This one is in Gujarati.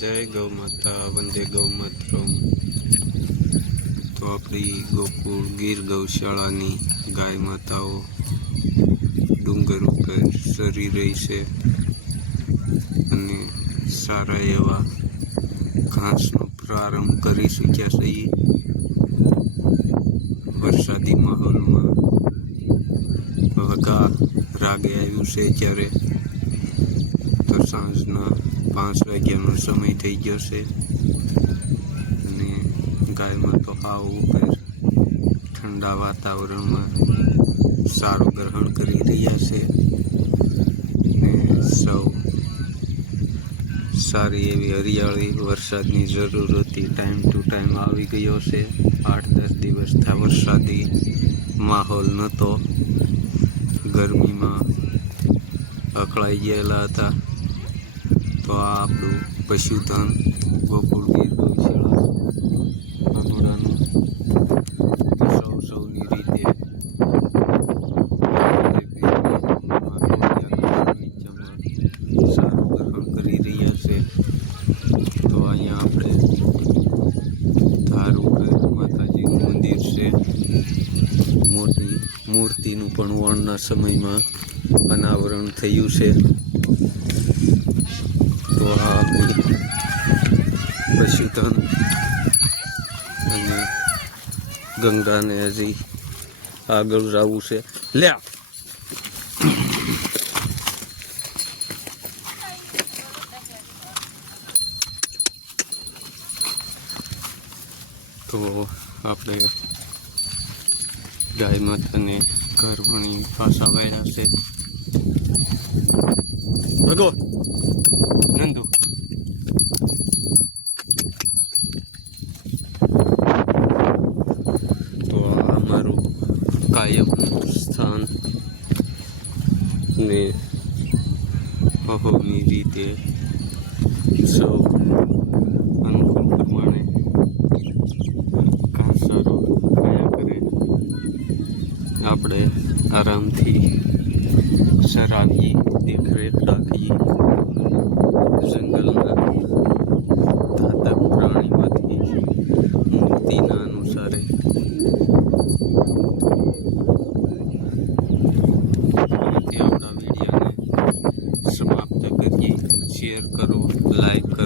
જય ગૌ માતા, વંદે ગૌ માતરમ. તો આપણી ગોકુળ ગીર ગૌશાળાની ગાય માતાઓ ડુંગર ઉપર સરી રહી છે અને સારા એવા ઘાસનો પ્રારંભ કરી શક્યા છીએ. વરસાદી માહોલમાં વગા રાગે આવ્યું છે જ્યારે તો સાંજના પાંચ વાગ્યાનો સમય થઈ ગયો છે. અને ગાયમાં તો આવ ઠંડા વાતાવરણમાં સારું ગ્રહણ કરી રહ્યા છે. ને સૌ સારી એવી હરિયાળી વરસાદની જરૂર હતી. ટાઈમ ટુ ટાઈમ આવી ગયો છે. આઠ દસ દિવસ થયા વરસાદી માહોલ નહોતો. ગરમીમાં અકળાઈ ગયેલા હતા. તો આ આપણું પશુધન ગોકુળ ગીર ગૌશાળા ભગોડાનું સૌ સૌની રીતે સારું ગ્રહણ કરી રહ્યા છે તો અહીંયા આપણે ધાર ઉપર માતાજીનું મંદિર છે મોટી મૂર્તિનું પણ વણના સમયમાં અનાવરણ થયું છે. તો આ પશુધન અને ગંગાને હજી આગળ જવું છે. લ્યા! તો આપણે ગાય માતાને ઘર ભણી પાછા વળ્યા છે. ભગો. નંદુ. તો આ અમારું કાયમ સ્થાન ને અહોની રીતે સૌ આપણે આરામથી સરાવીએ દેખરેખ રાખીએ જંગલના ઘાતક પ્રાણીમાંથી મૂર્તિના અનુસારે. આપણા વિડીયોને સમાપ્ત કરીએ. શેર કરો, લાઈક કરો